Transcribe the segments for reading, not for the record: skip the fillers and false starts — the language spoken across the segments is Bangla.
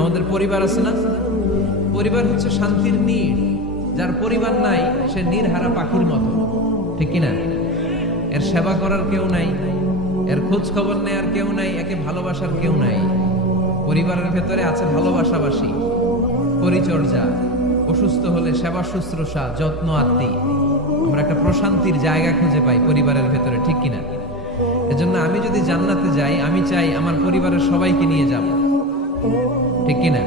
আমাদের পরিবার আছে না? পরিবার হচ্ছে শান্তির নীড়। যার পরিবার নাই সে নীড়হারা পাখির মতো, ঠিক কিনা? এর সেবা করার কেউ নাই, এর খোঁজ খবর নেয়ার কেউ নাই, একে ভালোবাসার কেউ নাই। পরিবারের ভেতরে আছে ভালোবাসাবাসী, পরিচর্যা, অসুস্থ হলে সেবা শুশ্রূষা, যত্ন আত্মি। আমরা একটা প্রশান্তির জায়গা খুঁজে পাই পরিবারের ভেতরে, ঠিক কিনা? এজন্য আমি যদি জান্নাতে যাই, আমি চাই আমার পরিবারের সবাইকে নিয়ে যাব, ঠিক কিনা?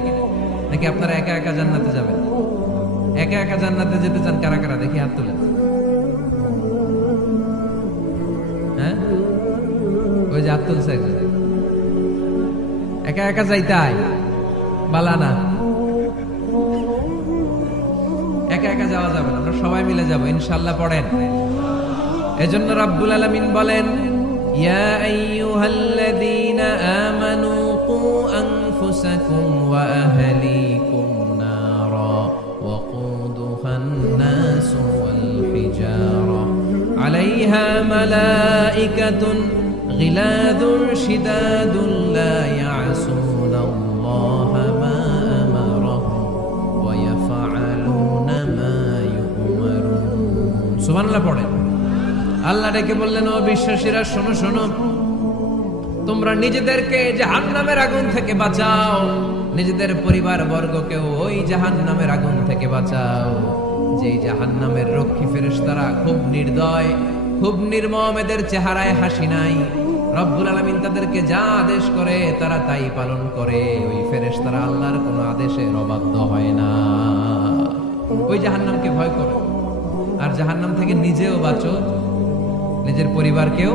নাকি আপনারা একা একা জান্নাতে যাবেন? একা একা জান্নাতে যেতে চান কারা কারা? দেখি হাত তুলেন। হ্যাঁ, ওই যে হাত তুলছে একজন। একা একা যাইতাই বালা না, একা একা যাওয়া যাবে না, আমরা সবাই মিলে যাব ইনশাআল্লাহ। পড়েন। এজন্য রাব্বুল আলামিন বলেন, ইয়া আইয়ুহাল্লাযীনা আমানু কু আনফুসাকুম ওয়া আহলিকুম নারা ওয়াকুদুহান নাসু ওয়াল হিজারা আলাইহা মালাইকাতুন গিলাযুন শিদাদুন লা ইয়াসুনাল্লাহা মা আমারাহুম ওয়া ইয়াফআলুনা মা ইউমারুন। সুবহানাল্লাহ পড়েন। আল্লাহ ডেকে বললেন, ও বিশ্বাসীরা শোনো শোনো, তোমরা নিজেদেরকে জাহান্নামের আগুন থেকে বাঁচাও, নিজেদের পরিবার বর্গকেও ওই জাহান্নামের আগুন থেকে বাঁচাও, যেই জাহান্নামের রক্ষী ফেরেশতারা খুব নির্দয়, খুব নির্মম, এদের চেহারায় হাসি নাই। রব্বুল আলামিন তাদেরকে যা আদেশ করে তারা তাই পালন করে। ওই ফেরেশতারা আল্লাহর কোনো আদেশে অবাধ্য হয় না। ওই জাহান্নামকে ভয় করো, আর জাহান্নাম থেকে নিজেও বাঁচো, নিজের পরিবারকেও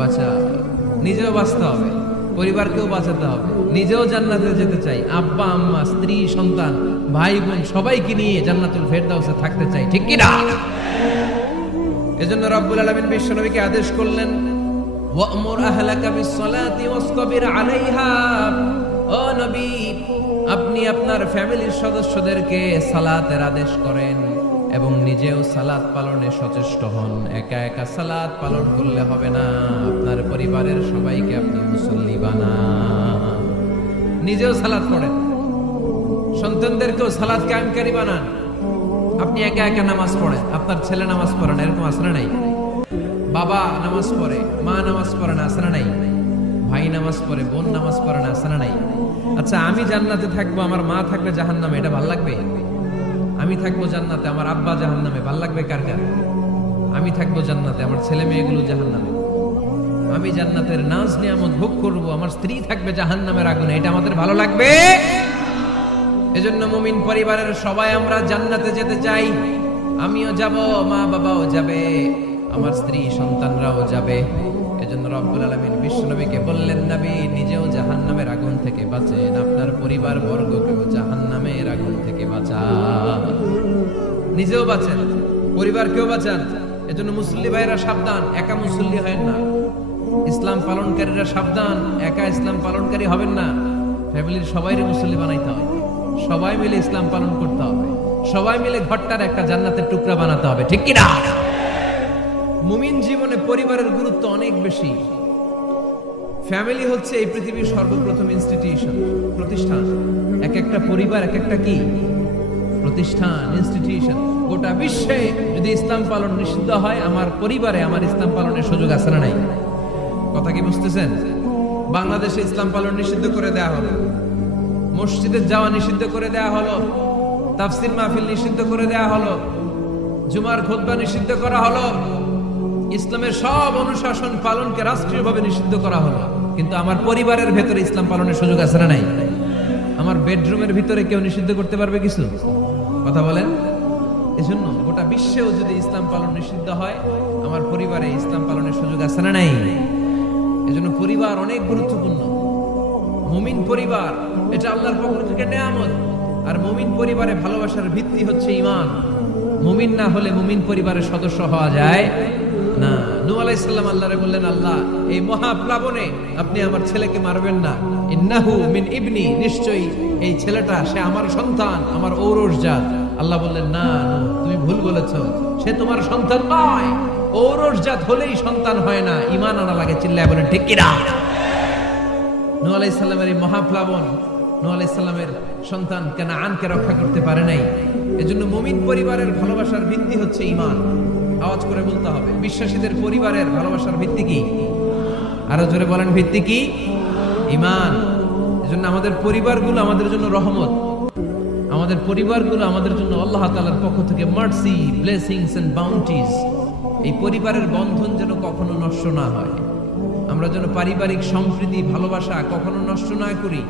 বাঁচা। নিজেও বাঁচতে হবে, পরিবারকেও বাঁচাতে হবে। নিজেও জান্নাতে যেতে চাই, আব্বা আম্মা স্ত্রী সন্তান ভাই বোন সবাইকে নিয়ে জান্নাতুল ফেরদাউসে থাকতে চাই, ঠিক কি না? এজন্য রব্বুল আলামিন বিশ্বনবীকে আদেশ করলেন, ওয়া'মুর আহলাকা বিস-সালাতি ওয়াসতাবির আলাইহা। ও নবী, আপনি আপনার ফ্যামিলির সদস্যদেরকে সালাতের আদেশ করেন এবং নিজেও সালাত পালনে সচেষ্ট হন। একা একা সালাত পালন করলে হবে না, আপনার পরিবারের সবাইকে আপনি মুসল্লি বানান। নিজেও সালাত পড়েন, সন্তানদেরকেও সালাত কায়েমকারী বানান। আপনি একা একা নামাজ পড়েন, আপনার ছেলে নামাজ পড়ে না, এরকম আছে না নাই? বাবা নামাজ পড়ে, মা নামাজ পড়ে না, আছে না নাই? ভাই নামাজ পড়ে, বোন নামাজ পড়ে না, আছে না নাই? আচ্ছা, আমি জান্নাতে থাকবো, আমার মা থাকবে জাহান্নামে, এটা ভালো লাগবে? আমি থাকবো জান্নাতে, আমার আব্বা জাহান্নামে, ভালো লাগবে কার কার? আমি থাকবো জান্নাতে, আমার ছেলে মেয়েগুলো জাহান্নামে। আমি জান্নাতের নাজ নিয়ামত ভোগ করব, আমার স্ত্রী থাকবে জাহান্নামের আগুনে, এটা আমাদের ভালো লাগবে? এজন্য মুমিন পরিবারের সবাই আমরা জান্নাতে যেতে চাই। আমিও যাব, মা বাবাও যাবে, আমার স্ত্রী সন্তানরাও যাবে। এজন্য রব্বুল আলামিন বিশ্বনবীকে বললেন, নবী নিজেও জাহান্নামের আগুন থেকে বাঁচেন, আপনার পরিবার বর্গকেও জাহান্নামের আগুন থেকে বাঁচান। নিজেও বাঁচেন, পরিবারকেও বাঁচান। এজন্য মুসল্লি ভাইরা সাবধান, একা মুসল্লি হয় না। ইসলাম পালনকারীরা সাবধান, একা ইসলাম পালনকারী হবেন না। ফ্যামিলির সবাইরে মুসল্লি বানাইতে হবে, সবাই মিলে ইসলাম পালন করতে হবে, সবাই মিলে ঘরটার একটা জান্নাতের টুকরা বানাতে হবে, ঠিক কি না? মুমিন জীবনে পরিবারের গুরুত্ব অনেক বেশি। ফ্যামিলি হচ্ছে এই পৃথিবীর সর্বপ্রথম ইনস্টিটিউশন, প্রতিষ্ঠান। এক একটা পরিবার এক একটা কি প্রতিষ্ঠান, ইনস্টিটিউশন। গোটা বিশ্বে যদি ইসলাম পালন নিষিদ্ধ হয়, আমার পরিবারে আমার ইসলাম পালনের সুযোগ আছে না নাই? কথা কি বুঝতেছেন? বাংলাদেশে ইসলাম পালন নিষিদ্ধ করে দেয়া হলো, মসজিদে যাওয়া নিষিদ্ধ করে দেয়া হলো, তাফসীর মাহফিল নিষিদ্ধ করে দেয়া হলো, জুমার খুতবা নিষিদ্ধ করা হলো, ইসলামের সব অনুশাসন পালনকে রাষ্ট্রীয়ভাবে নিষিদ্ধ করা হলো। কিন্তু আমার পরিবারের ভেতরে ইসলাম পালনের সুযোগ আছে না নাই? আমার বেডরুমের ভিতরে কেউ নিষিদ্ধ করতে পারবে কিছু? কথা বলেন। এজন্য গোটা বিশ্বেও যদি ইসলাম পালন নিষিদ্ধ হয়, আমার পরিবারে ইসলাম পালনের সুযোগ আছে না নাই? এজন্য পরিবার অনেক গুরুত্বপূর্ণ। মুমিন পরিবার এটা আল্লাহর পক্ষ থেকে নেয়ামত। আর মুমিন পরিবারে ভালোবাসার ভিত্তি হচ্ছে ঈমান। মুমিন না হলে মুমিন পরিবারের সদস্য হওয়া যায় না। নূহ আলাইহিস সালাম আল্লাহরে বললেন, আল্লাহ এই মহাপ্লাবনে আপনি আমার ছেলেকে মারবেন না। ইন্নাহু মিন ইবনি, নিশ্চয়ই এই ছেলেটা সে আমার সন্তান, আমার ঔরসজাত। আল্লাহ বললেন, না নূহ, তুমি ভুল বলেছো, সে তোমার সন্তান নয়। ঔরসজাত হলেই সন্তান হয় না, ঈমান আনা লাগে। চিল্লায় বলেন ঠিক কি না? নূহ আলাইহিস সালামের এই মহাপ্লাবন নূহ আলাইহিস সালামের সন্তান কানাআনকে রক্ষা করতে পারে নাই। এজন্য মুমিন পরিবারের ভালোবাসার ভিত্তি হচ্ছে ঈমান। আওয়াজ করে বলতে হবে, বিশ্বাসীদের পরিবারের ভালোবাসার ভিত্তি কি? আরো জোরে বলেন, ভিত্তি কি? ঈমান। এজন্য আমাদের পরিবারগুলো আমাদের জন্য রহমত, আমাদের পরিবারগুলো আমাদের জন্য আল্লাহ তাআলার পক্ষ থেকে মার্সি, ব্লেসিংস এন্ড বাউন্টিজ। এই পরিবারের বন্ধন যেন কখনো নষ্ট না হয়, আমরা যেন পারিবারিক সম্প্রীতি ভালোবাসা কখনো নষ্ট না করি।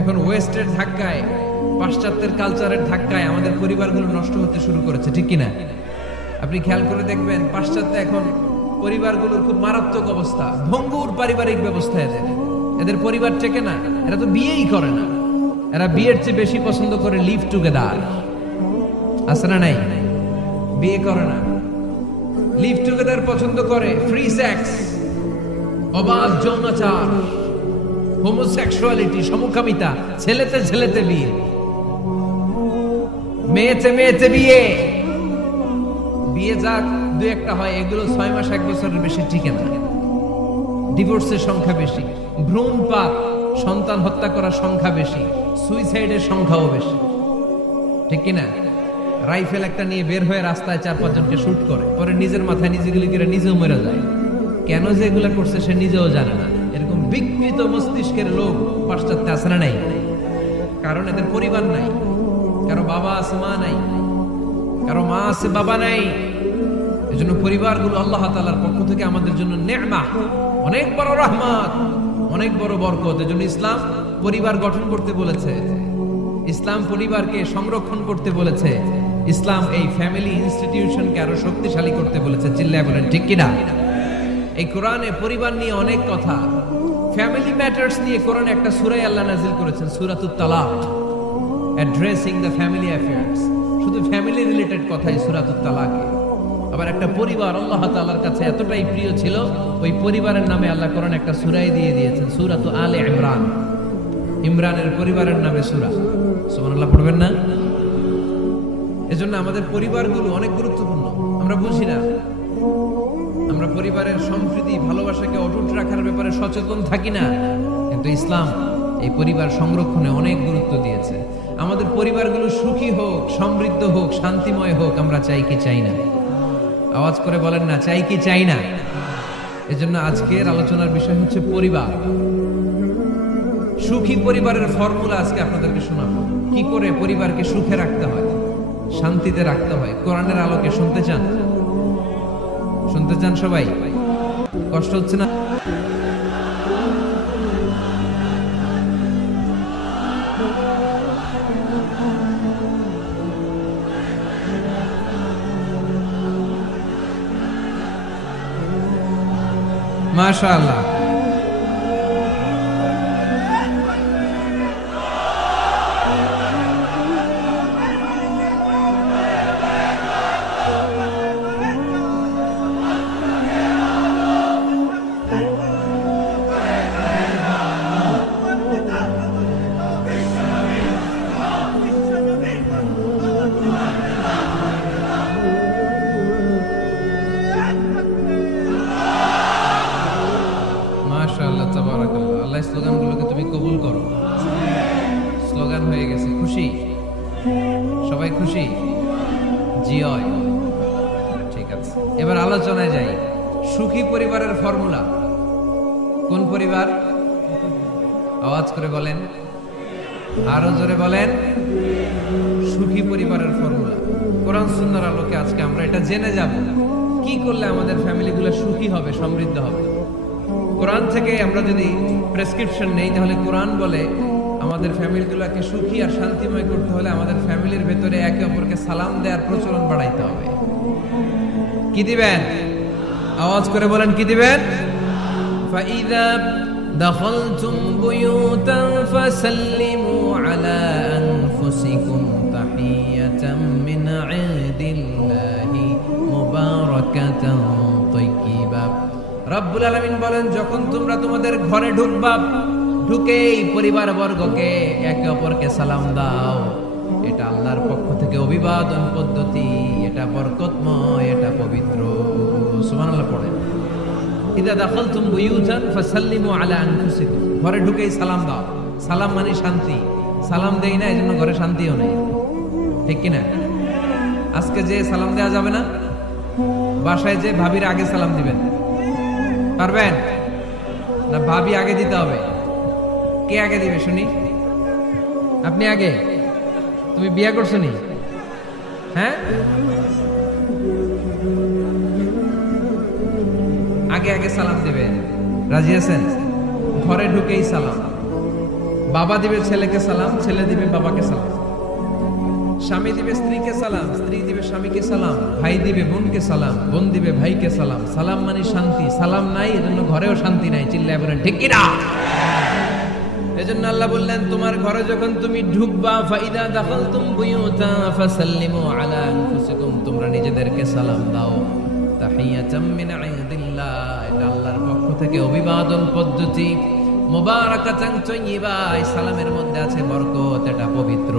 এখন ওয়েস্টের ধাক্কায়, পাশ্চাত্যের কালচারের ধাক্কায় আমাদের পরিবারগুলো নষ্ট হতে শুরু করেছে, ঠিক কিনা? আপনি খেয়াল করে দেখবেন, পাশ্চাত্যে এখন পরিবারগুলোর খুব মারাত্মক অবস্থা, ভঙ্গুর পারিবারিক ব্যবস্থা। এদের পরিবার টেকে না, এরা তো বিয়েই করে না। এরা বিয়ের চেয়ে বেশি পছন্দ করে লিভ টুগেদার। আছে না নাই? বিয়ে করে না, লিভ টুগেদার পছন্দ করে, ফ্রি সেক্স, অবাধ যৌনাচার, হোমোসেক্সুয়ালিটি, সমকামিতা, ছেলেতে ছেলেতে বিয়ে, মেয়েতে মেয়েতে বিয়ে। বিয়ে যাক দু একটা হয়, এগুলো 6 মাস 1 বছরের বেশি টিকে না। ডিভোর্সের সংখ্যা বেশি, ভ্রূণ পাপ, সন্তান হত্যা করার সংখ্যা বেশি, সুইসাইডের সংখ্যাও বেশি, ঠিক কিনা? রাইফেল একটা নিয়ে বের হয়ে রাস্তায় 4-5 জনকে শুট করে, পরে নিজের মাথায় নিজে গুলি করে নিজেও মরে যায়। কেন যে এগুলো করছে সে নিজেও জানে না। এরকম বিকৃত মস্তিষ্কের লোক পাশ্চাত্যে আছে না নাই? কারণ এদের পরিবার নাই, কারো বাবা আছে মা নাই, কারো মা আছে বাবা নাই। এজন্য পরিবারগুলো আল্লাহ তাআলার পক্ষ থেকে আমাদের জন্য নেয়ামত, অনেক বড় রহমত, অনেক বড় বরকত। এজন্য ইসলাম পরিবার গঠন করতে বলেছে, ইসলাম পরিবারকে সংরক্ষণ করতে বলেছে, ইসলাম এই ফ্যামিলি ইনস্টিটিউশনকে আরো শক্তিশালী করতে বলেছে। চিল্লায় বলেন ঠিক কিনা? এই কোরআনে পরিবার নিয়ে অনেক কথা, ফ্যামিলি ম্যাটার্স নিয়ে কোরআনে একটা সূরা আল্লাহ নাযিল করেছেন, সূরাতুত তালাক, অ্যাড্রেসিং দ্য ফ্যামিলি অ্যাফেয়ার্স। শুধু ফ্যামিলি রিলেটেড কথাই সূরাতুত তালাকে। আবার একটা পরিবার আল্লাহ তাআলার কাছে এতটাই প্রিয় ছিল, ওই পরিবারের নামে আল্লাহ কোরআনে একটা সূরাই দিয়ে দিয়েছেন, সূরাতু আলে ইমরান। ইমরানের পরিবারের নামে সূরা। সুবহানাল্লাহ পড়বেন না? এজন্য আমাদের পরিবারগুলো অনেক গুরুত্বপূর্ণ। আমরা বুঝি না, আমরা পরিবারের সম্প্রীতি ভালোবাসাকে অটুট রাখার ব্যাপারে সচেতন থাকি না, কিন্তু ইসলাম এই পরিবার সংরক্ষণে অনেক গুরুত্ব দিয়েছে। আমাদের পরিবারগুলো সুখী হোক, সমৃদ্ধ হোক, শান্তিময় হোক, আমরা চাই কি চাই না? আওয়াজ করে বলেন না, চাই কি চাই না? এজন্য আজকের আলোচনার বিষয় হচ্ছে পরিবার। সুখী পরিবারের ফর্মুলা আজকে আপনাদেরকে শোনাবো, কি করে পরিবারকে সুখে রাখতে হয়, শান্তিতে রাখতে হয়। কোরআনের আলোকে শুনতে চান? শুনতে চান সবাই? কষ্ট হচ্ছে না? মাশাআল্লাহ। স্লোগানগুলোকে তুমি কবুল করো। স্লোগান হয়ে গেছে, খুশি? সবাই খুশি? জিয়। ঠিক আছে, এবার আলোচনায় যাই। সুখী পরিবারের ফর্মুলা কোন পরিবার? আওয়াজ করে বলেন, আরো জোরে বলেন। সুখী পরিবারের ফর্মুলা কোরআন সুন্নাহর আলোকে আজকে আমরা এটা জেনে যাব, কি করলে আমাদের ফ্যামিলিগুলো সুখী হবে, সমৃদ্ধ হবে। কোরআন থেকে আমরা যদি প্রেসক্রিপশন নেই, তাহলে কোরআন বলে আমাদের ফ্যামিলিগুলোকে সুখী আর শান্তিময় করতে হলে আমাদের ফ্যামিলির ভেতরে একে অপরকে সালাম দেওয়ার প্রচলন বাড়াইতে হবে। কি দিবেন? আওয়াজ করে বলেন, কি দিবেন? ফাইযা দাখালতুম বুয়ুতান ফাসাল্লিমু আলা আনফুসিকুম তাহিয়াতাম মিন ইনদিল্লাহি মুবারাকাতান তাইয়্যিবা। রব্বুল আলামিন বলেন, যখন তোমরা তোমাদের ঘরে ঢুকবা, ঢুকেই পরিবার বর্গকে একে অপরকে সালাম দাও। এটা আল্লাহর পক্ষ থেকে অভিবাদন পদ্ধতি, এটা বরকতময়, এটা পবিত্র। সুবহানাল্লাহ পড়েন। ইদা দাখালতুম বুয়ুতান ফাসাল্লিমু আলা আনফুসিকুম, ঘরে ঢুকেই সালাম দাও। সালাম মানে শান্তি, সালাম দেই না এজন্য ঘরে শান্তিও নেই, ঠিক কিনা? আজকে যে সালাম দেওয়া যাবে না, বাসায় যে ভাবির আগে সালাম দিবেন, পারবেন না? ভাবি আগে দিতে হবে? কে আগে দিবে শুনি? আপনি আগে? তুমি বিয়ে করছো নি? হ্যাঁ, আগে আগে সালাম দিবেন, রাজি আছেন? ঘরে ঢুকেই সালাম। বাবা দিবে ছেলেকে সালাম, ছেলে দিবে বাবাকে সালাম, স্বামী দিবে স্ত্রীকে সালাম, স্ত্রী দিবে স্বামীকে সালাম, ভাই দিবে বোনকে সালাম, বোন দিবে ভাইকে সালাম। সালাম মানে শান্তি, সালাম নাই এজন্য ঘরেও শান্তি নাই। চিল্লায় বলেন ঠিক কি না? এজন্য আল্লাহ বললেন তোমার ঘরে যখন তুমি ঢুকবা, ফাইদা দাখালতুম বুয়ুতা ফাসাল্লিমু আলা আনফুসিকুম, তোমরা নিজেদেরকে সালাম দাও। তাহিয়াতাম মিন ইনদিল্লাহ, এটা আল্লাহর পক্ষ থেকে অভিবাদন পদ্ধতি। মুবারাকাতান তাইয়্যিবা, এই সালামের মধ্যে আছে বরকত, এটা পবিত্র।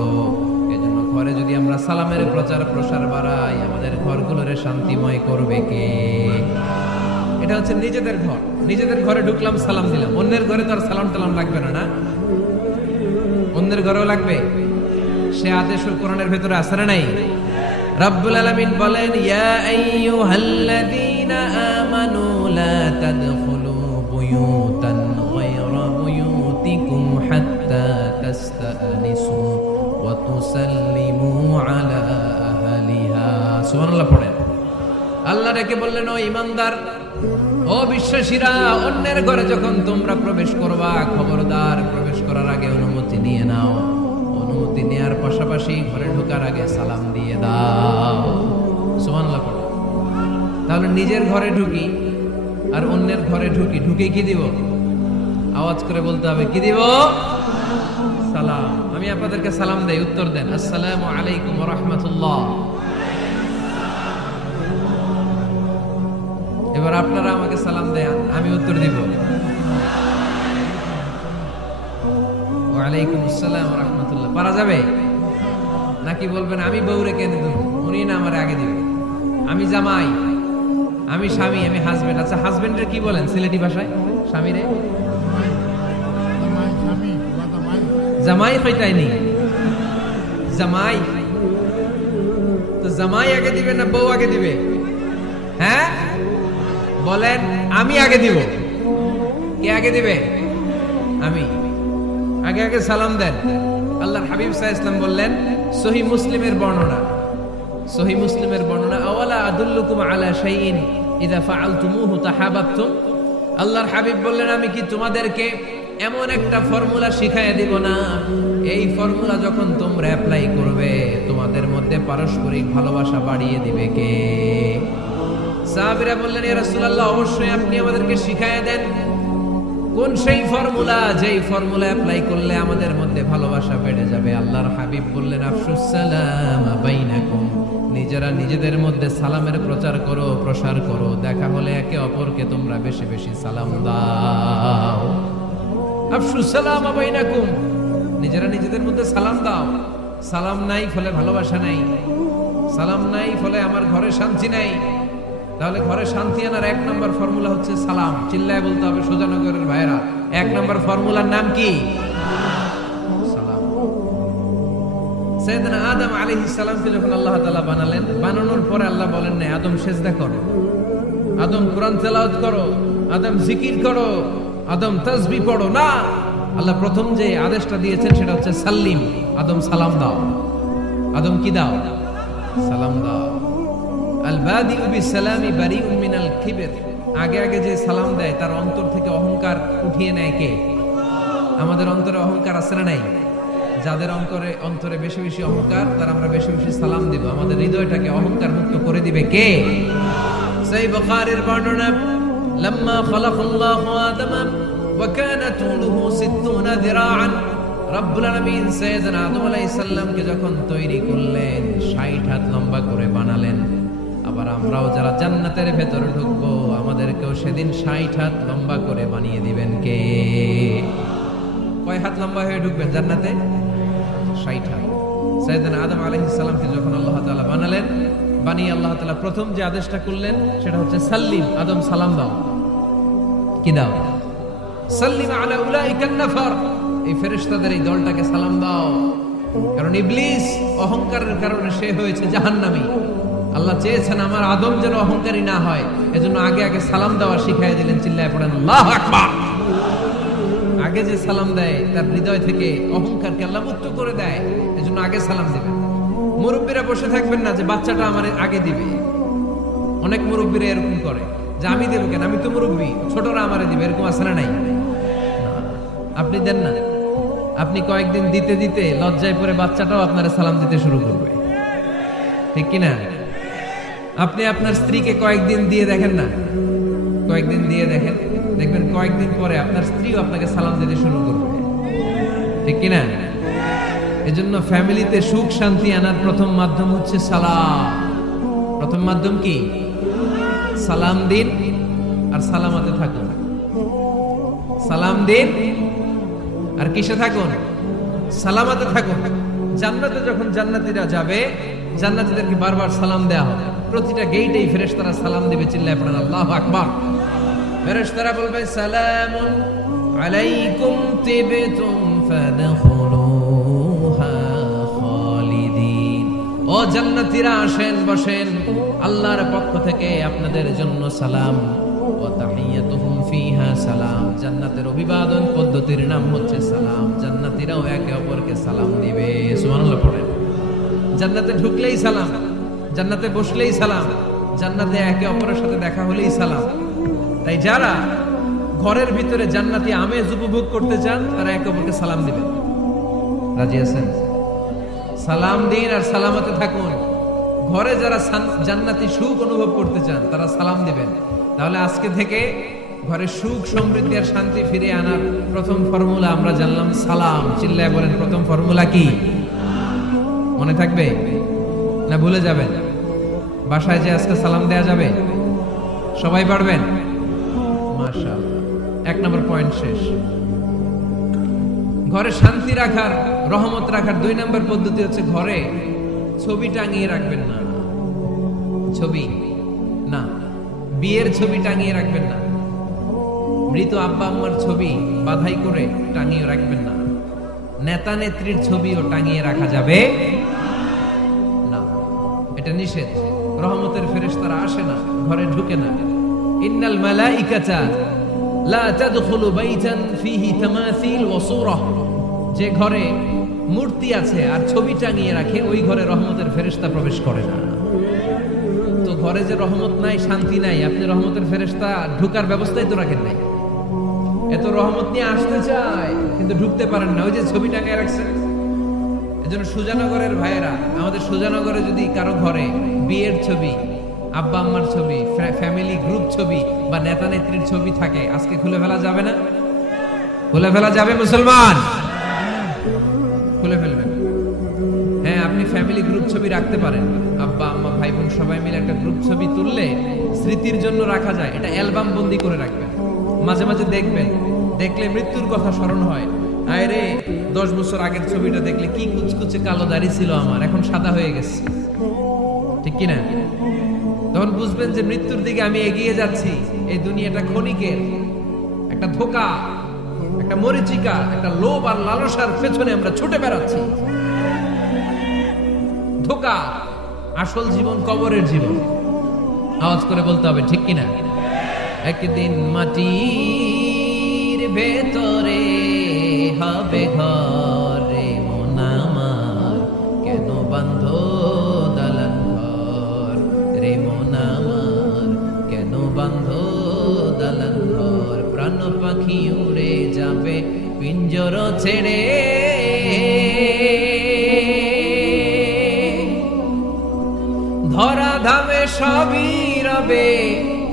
এজন্য ঘরে যদি আমরা সালামের প্রচার প্রসার বাড়াই, আমাদের ঘরগুলোরে শান্তিময় করবে কে? এটা হচ্ছে নিজেদের ঘর। নিজেদের ঘরে ঢুকলাম, সালাম দিলাম। অন্যের ঘরে তো আর সালাম টালাম লাগবে না, না? অন্যের ঘরেও লাগবে। সে আদেশ কোরআনের ভেতরে আছে না নাই? রব্বুল আলামিন বলেন, ইয়া আইয়ুহাল্লাযীনা আমানু লা তাদখুলু বুয়ুতান গায়রা বুয়ুতিকুম হাত্তা তাস্তানিসু ওয়া তুসাল্লিমু আলা আহলিহা। সুবহানাল্লাহ পড়েন। আল্লাহ ডেকে বললেন, ও ঈমানদার, ও বিশ্বাসীরা, অন্যের ঘরে যখন তোমরা প্রবেশ করবা, খবরদার প্রবেশ করার আগে অনুমতি নিয়ে নাও। অনুমতি নেওয়ার পাশাপাশি ঘরে ঢোকার আগে সালাম দিয়ে দাও। সুবহানাল্লাহ পড়ো। তাহলে নিজের ঘরে ঢুকি আর অন্যের ঘরে ঢুকি, ঢুকে কি দিব? আওয়াজ করে বলতে হবে, কি দিব? সালাম। আমি আপনাদেরকে সালাম দেই, উত্তর দেন, আসসালামু আলাইকুম ওয়া রাহমাতুল্লাহ। এবার আপনারা আমাকে সালাম দেন, আমি উত্তর দিব, ওয়ালাইকুম আসসালাম ওয়া রাহমাতুল্লাহ। পারা যাবে নাকি বলবেন আমি বউরে কেন দেব, উনি না আমার আগে দিবে? আমি জামাই, আমি স্বামী, আমি হাজবেন্ড। আচ্ছা, হাজবেন্ডের কি বলেন সিলেটি ভাষায়? স্বামীরে জামাই হইতাইনি, জামাই। তো জামাই আগে দিবে না বউ আগে দিবে? হ্যাঁ বলেন, আমি আগে দিব। কে আগে দিবে? আমি। আগে আগে সালাম দেন। আল্লাহর হাবিব সাল্লাল্লাহু আলাইহি ওয়াসাল্লাম বললেন, সহিহ মুসলিমের বর্ণনা, সহিহ মুসলিমের বর্ণনা, আওয়ালা আদুল্লুকুম আলা শাইইন ইযা ফাআলতুমুহু তাহাবাবতুম। আল্লাহর হাবিব বললেন, আমি কি তোমাদেরকে এমন একটা ফর্মুলা শিখাইয়া দিব না, এই ফর্মুলা যখন তোমরা অ্যাপ্লাই করবে, তোমাদের মধ্যে পারস্পরিক ভালোবাসা বাড়িয়ে দিবে কে? সাহাবীরা বললেন, ইয়া রাসূলুল্লাহ, অবশ্যই আপনি আমাদেরকে শিখাইয়া দেন। কোন সেই ফর্মুলা, যেই ফর্মুলা অ্যাপ্লাই করলে আমাদের মধ্যে ভালোবাসা বেড়ে যাবে? আল্লাহর হাবিব বললেন, আফশুস সালাম বাইনাকুম, নিজেরা নিজেদের মধ্যে সালামের প্রচার করো, প্রসার করো। দেখা হলে একে অপরকে তোমরা বেশি বেশি সালাম দাও। আফশুস সালাম বাইনাকুম, নিজেরা নিজেদের মধ্যে সালাম দাও। সালাম নাই ফলে ভালোবাসা নাই, সালাম নাই ফলে আমার ঘরে শান্তি নাই। তাহলে ঘরে শান্তি আনার এক নম্বর ফর্মুলা হচ্ছে সালাম। চিল্লায় বলতে হবে সোজানগরের ভাইরা, এক নম্বর ফর্মুলার নাম কি? সালাম। সাইয়েদনা আদম আলাইহিস সালামকে যখন আল্লাহ তাআলা বানালেন, বানানোর পরে আল্লাহ বলেন না আদম সিজদা করো, আদম কোরআন তেলাওয়াত করো, আদম জিকির করো, আদম তাসবিহ পড়ো, না। আল্লাহ প্রথম যে আদেশটা দিয়েছেন সেটা হচ্ছে সাল্লিম, আদম সালাম দাও। আদম কি দাও? সালাম দাও। আল বাদিউ বিসসালামি বারিউম মিনাল কিবর, আগে আগে যে সালাম দেয় তার অন্তর থেকে অহংকার উঠিয়ে নেয় কে? আমাদের অন্তরে অহংকার আছে না নাই? যাদের অন্তরে বেশি বেশি অহংকার, তার আমরা বেশি বেশি সালাম দিব। আমাদের হৃদয়টাকে অহংকার মুক্ত করে দিবে কে? সহিহ বুখারীর বর্ণনা, লাম্মা খালাকাল্লাহু আদম ওয়া কানা তুলুহু 60 যিরাআন, রব্বুল আলামিন সাইয়েদনা আদম আলাইহিস সালামকে যখন তৈরি করলেন, 60 হাত লম্বা করে বানালেন। আবার আমরাও যারা জান্নাতের ভেতরে ঢুকবো, আমাদেরকেও সেদিন 60 হাত লম্বা করে বানিয়ে দিবেন কে? কয় হাত লম্বা হয়ে ঢুকবেন জান্নাতে? 60 হাত। সাইয়েদনা আদম আলাইহিস সালামকে যখন আল্লাহ তাআলা বানালেন, বানিয়ে আল্লাহ তাআলা প্রথম যে আদেশটা করলেন সেটা হচ্ছে সাল্লিম, আদম সালাম দাও। কি দাও? সাল্লিম আলা উলাইকান নাফার, এই ফেরেশতাদের এই দলটাকে সালাম দাও, কারণ ইবলিস অহংকারের কারণে সে হয়েছে জাহান্নামী। আল্লাহ চেয়েছেন আমার আদম যেন অহংকারী না হয়, এজন্য আগে আগে সালাম দেওয়া শিখাই দিলেন। চিল্লায় পড়েন আল্লাহু আকবার। আগে যে সালাম দেয় তার হৃদয় থেকে অহংকারকে আল্লাহ মুক্ত করে দেয়, এজন্য আগে সালাম দিবেন। মুরব্বীরা বসে থাকবেন না যে বাচ্চাটা আমার আগে দিবে। অনেক মুরব্বীরা এরকম করে যে আমি দেবো কেন, আমি তো মুরব্বী, ছোটরা আমারে দিবে, এরকম আছে না নাই? আপনি দেন না, আপনি কয়েকদিন দিতে দিতে লজ্জায় পড়ে বাচ্চাটাও আপনারা সালাম দিতে শুরু করবে, ঠিক কিনা? আপনি আপনার স্ত্রীকে কয়েকদিন দিয়ে দেখেন না, কয়েকদিন দিয়ে দেখেন, দেখবেন কয়েকদিন পরে আপনার স্ত্রীও আপনাকে সালাম দিতে শুরু করবে, ঠিক কিনা? এজন্য ফ্যামিলিতে সুখ শান্তি আনার প্রথম মাধ্যম হচ্ছে সালাম। প্রথম মাধ্যম কি? সালাম দিন আর সালামাতে থাকুন। সালাম দিন আর কিসে থাকুন? সালামাতে থাকুন। জান্নাতে যখন জান্নাতীরা যাবে, জান্নাতীদেরকে বারবার সালাম দেয়া হবে। প্রতিটা গেটেই ফেরেশতারা সালাম দিবে। চিল্লায় পড়েন আল্লাহু আকবার। ফেরেশতারা বলবে সালামুন আলাইকুম তিবতুম ফাদখুলুহা খালিদিন। ও জান্নাতীরা আসেন, বসেন, আল্লাহর পক্ষ থেকে আপনাদের জন্য সালাম। ওয়া তাহিয়াতুহুম ফিহা সালাম। জান্নাতের অভিবাদন পদ্ধতির নাম হচ্ছে সালাম। জান্নাতীরাও একে অপরকে সালাম দিবে। সুবহানাল্লাহ পড়েন। জান্নাতে ঢুকলেই সালাম, জান্নাতে বসলেই সালাম, জান্নাতে একে অপরের সাথে দেখা হলেই সালাম। তাই যারা ঘরের ভিতরে জান্নাতি আমেজ উপভোগ করতে চান তারা একে অপরকে সালাম দিবেন। রাজি আছেন? সালাম দিন আর সালামতে থাকুন। ঘরে যারা জান্নাতি সুখ অনুভব করতে চান তারা সালাম দিবেন। তাহলে আজকে থেকে ঘরে সুখ সমৃদ্ধি আর শান্তি ফিরে আনার প্রথম ফর্মুলা আমরা জানলাম সালাম। চিল্লায় বলেন প্রথম ফর্মুলা কি? মনে থাকবে না ভুলে যাবেন? বাসায় যে আজকে সালাম দেয়া যাবে, সবাই পারবেন? মাশাআল্লাহ। 1 নম্বর পয়েন্ট শেষ। ঘরে শান্তি রাখার, রহমত রাখার 2 নম্বর পদ্ধতি হচ্ছে ঘরে ছবি টাঙিয়ে রাখবেন না। ছবি না, বিয়ের ছবি টাঙিয়ে রাখবেন না। মৃত আব্বা আম্মার ছবি বাধাই করে টাঙিয়ে রাখবেন না। নেতা নেত্রীর ছবিও টাঙিয়ে রাখা যাবে না, এটা নিষেধ। রহমতের ফেরেশতারা আসে না, ঘরে ঢুকে না। ইন্নাল মালাইকাতা লা তাদখুলু বাইতান ফিহি তামাসিল ওয়া সূরাহ। যে ঘরে মূর্তি আছে আর ছবি টাঙিয়ে রাখে ওই ঘরে রহমতের ফেরেশতা প্রবেশ করে না। তো ঘরে যে রহমত নাই, শান্তি নাই, আপনি রহমতের ফেরেশতা ঢুকার ব্যবস্থাই তো রাখেন নাই। এত রহমত নিয়ে আসতে চায় কিন্তু ঢুকতে পারেন না, ওই যে ছবি টাঙিয়ে রাখছেন। এজন্য সুজানগরের ভাইয়েরা, আমাদের সুজানগরে যদি কারো ঘরে বিয়ের ছবি, আব্বা আম্মার ছবি, ফ্যামিলি গ্রুপ ছবি বা নেতা নেত্রীর ছবি থাকে, আজকে খুলে ফেলা যাবে না? খুলে ফেলা যাবে মুসলমান? খুলে ফেলবেন। হ্যাঁ, আপনি ফ্যামিলি গ্রুপ ছবি রাখতে পারেন। আব্বা আম্মা ভাই বোন সবাই মিলে একটা গ্রুপ ছবি তুললে স্মৃতির জন্য রাখা যায়। এটা অ্যালবাম বন্দি করে রাখবেন। মাঝে মাঝে দেখবেন, দেখলে মৃত্যুর কথা স্মরণ হয়। আয় রে, 10 বছর আগের ছবিটা দেখলে কি কুচকুচে কালো দাড়ি ছিল আমার, এখন সাদা হয়ে গেছে, ঠিক কিনা? তখন বুঝবেন যে মৃত্যুর দিকে আমি এগিয়ে যাচ্ছি। এই দুনিয়াটা ক্ষণিকের, একটা ধোঁকা, একটা মরিচিকা, একটা লোভ আর লালসার পেছনে আমরা ছুটে বেড়াচ্ছি। ধোঁকা। আসল জীবন কবরের জীবন। আওয়াজ করে বলতে হবে, ঠিক কিনা? একদিন মাটির ভেতরে হবে ঘরে মন আমার, কেন বান্ধ দালান ঘর রে মন আমার, কেন বান্ধ দালান ঘর। প্রাণ পাখি উড়ে যাবে পিঞ্জর ছেড়ে, ধরা ধামে সবই রবে,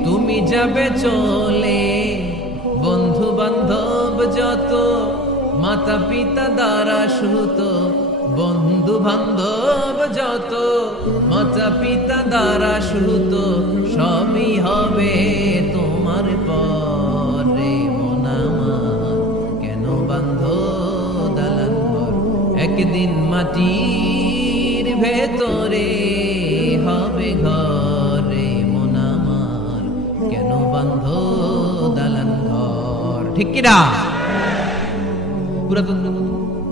তুমি যাবে চলে। বন্ধু বান্ধব যত, মাতা পিতা দ্বারা সুত, বন্ধু বান্ধব যত, মাতা পিতা দ্বারা সুত, সবই হবে তোমার পরে মন আমার, কেন বান্ধ দালান ঘর। একদিন মাটির ভেতরে হবে ঘরে মন আমার, কেন বান্ধ দালান ঘর। ঠিক কিনা? পুরাতন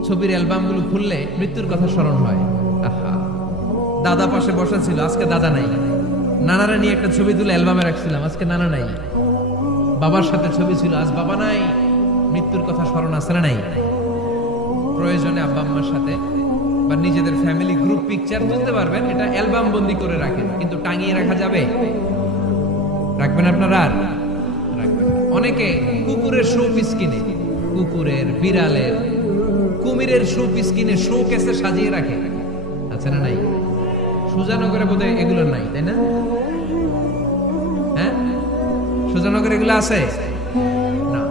ছবির অ্যালবামগুলো খুললে মৃত্যুর কথা স্মরণ হয়। আহা, দাদা পাশে বসা ছিল, আজকে দাদা নাই। নানারা নিয়ে একটা ছবি তুলে অ্যালবামে রাখছিলাম, আজকে নানা নাই। বাবার সাথে ছবি ছিল, আজ বাবা নাই। মৃত্যুর কথা স্মরণ আছে না নাই? প্রয়োজনে আব্বা আম্মার সাথে বা নিজেদের ফ্যামিলি গ্রুপ পিকচার তুলতে পারবেন, এটা অ্যালবাম বন্দি করে রাখেন, কিন্তু টাঙিয়ে রাখা যাবে? রাখবেন আপনারা? আর রাখবেন না। অনেকে কুকুরের শো পিস কিনে, কুকুরের, বিড়ালের, কুমিরের শো পিস কিনে শো কেসে সাজিয়ে রাখে, আছে না নাই? সুজানগরে বোধহয় এগুলো নাই, তাই না? হ্যাঁ, সুজানগরে এগুলো আছে না?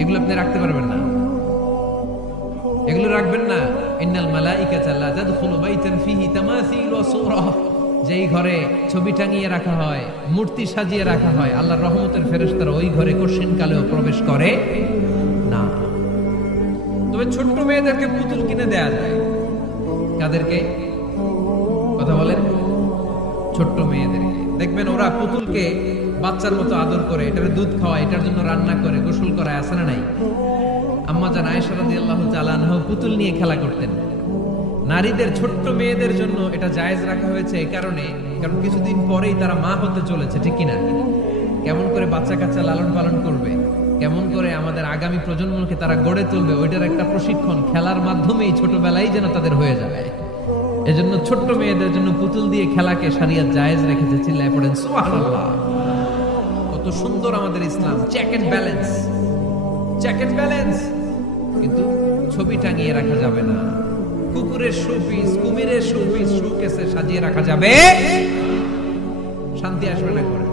এগুলো আপনি রাখতে পারবেন না, এগুলো রাখবেন না। ইন্নাল মালাইকাতা লা তাদখুলু বাইতান ফিহি তামাসিল ওয়া সূরা, যেই ঘরে ছবি টাঙিয়ে রাখা হয়, মূর্তি সাজিয়ে রাখা হয়, আল্লাহর রহমতের ফেরেশতারা ওই ঘরে কঠিন কালেও প্রবেশ করে না। তবে ছোট্ট মেয়েদেরকে পুতুল কিনে দেয়া যায়। কাদেরকে কথা বলেন? ছোট্ট মেয়েদেরকে দেখবেন ওরা পুতুলকে বাচ্চার মতো আদর করে, এটার দুধ খাওয়ায়, এটার জন্য রান্না করে, গোসল করায়, আছে না নাই? আম্মা জান আয়েশা রাদিয়াল্লাহু তাআলা আনহা পুতুল নিয়ে খেলা করতেন। নারীদের, ছোট্ট মেয়েদের জন্য এটা জায়েজ রাখা হয়েছে এই কারণে, কারণ কিছুদিন পরেই তারা মা হতে চলেছে, ঠিক কিনা? কেমন করে বাচ্চা কাচ্চা লালন পালন করবে, কেমন করে আমাদের আগামী প্রজন্মকে তারা গড়ে তুলবে, ওইটার একটা প্রশিক্ষণ খেলার মাধ্যমেই ছোটবেলায় যেন তাদের হয়ে যাবে। এজন্য ছোট্ট মেয়েদের জন্য পুতুল দিয়ে খেলাকে শরিয়ত জায়েজ রেখেছে। চিল্লায় পড়েন সুবহানাল্লাহ। কত সুন্দর আমাদের ইসলাম, check and balance, check and balance. কিন্তু ছবি টাঙিয়ে রাখা যাবে না। কুকুরের শোপিস, কুমিরের শোপিস শোকেসে সাজিয়ে রাখা যাবে? শান্তি আসবে না ঘরে,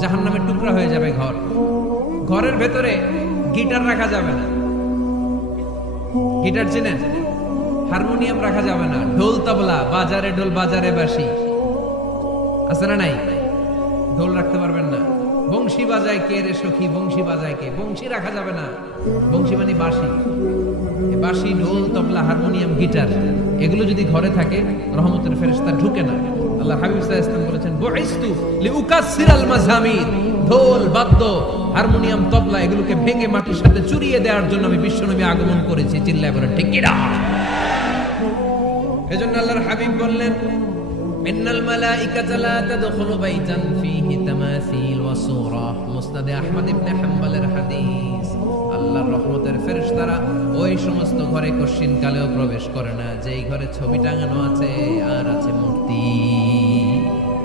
জাহান্নামের টুকরা হয়ে যাবে ঘর। ঘরের ভেতরে গিটার রাখা যাবে না। গিটার চেনেন? হারমোনিয়াম রাখা যাবে না। ঢোল তবলা, বাজারে ঢোল বাজারে বাঁশি, আছে না নাই? ঢোল রাখতে পারবেন না। বংশী বাজায় কে রে সখী, বংশী বাজায় কে? বংশী রাখা যাবে না। বংশী মানে বাঁশি। বাঁশি, ঢোল, তবলা, হারমোনিয়াম, গিটার, এগুলো যদি ঘরে থাকে রহমতের ফেরেশতা ঢুকে না। আল্লাহ হাবিব সাল্লাল্লাহু আলাইহি ওয়াসাল্লাম বলেছেন, বুইস্তু লিউকাসসিরাল মাযামির, ঢোল, বাদ্য, হারমোনিয়াম, তবলা এগুলোকে ভেঙে মাটির সাথে চুরিয়ে দেওয়ার জন্য আমি বিশ্বনবী আগমন করেছি। চিল্লায় বলেন ঠিক কি না? এজন্য আল্লাহর হাবিব বললেন, ইন্নাল মালাইকাতা লা তাদখুলু বাইতান ফীহি তামাসিল ওয়া সূরা। মুসনাদে আহমদ ইবনে হাম্বলের হাদিস। আল্লাহর রহমতের ফেরেশতারা ওই সমস্ত ঘরে কশিন কালেও প্রবেশ করে না যেই ঘরে ছবি টাঙানো আছে আর আছে মূর্তি।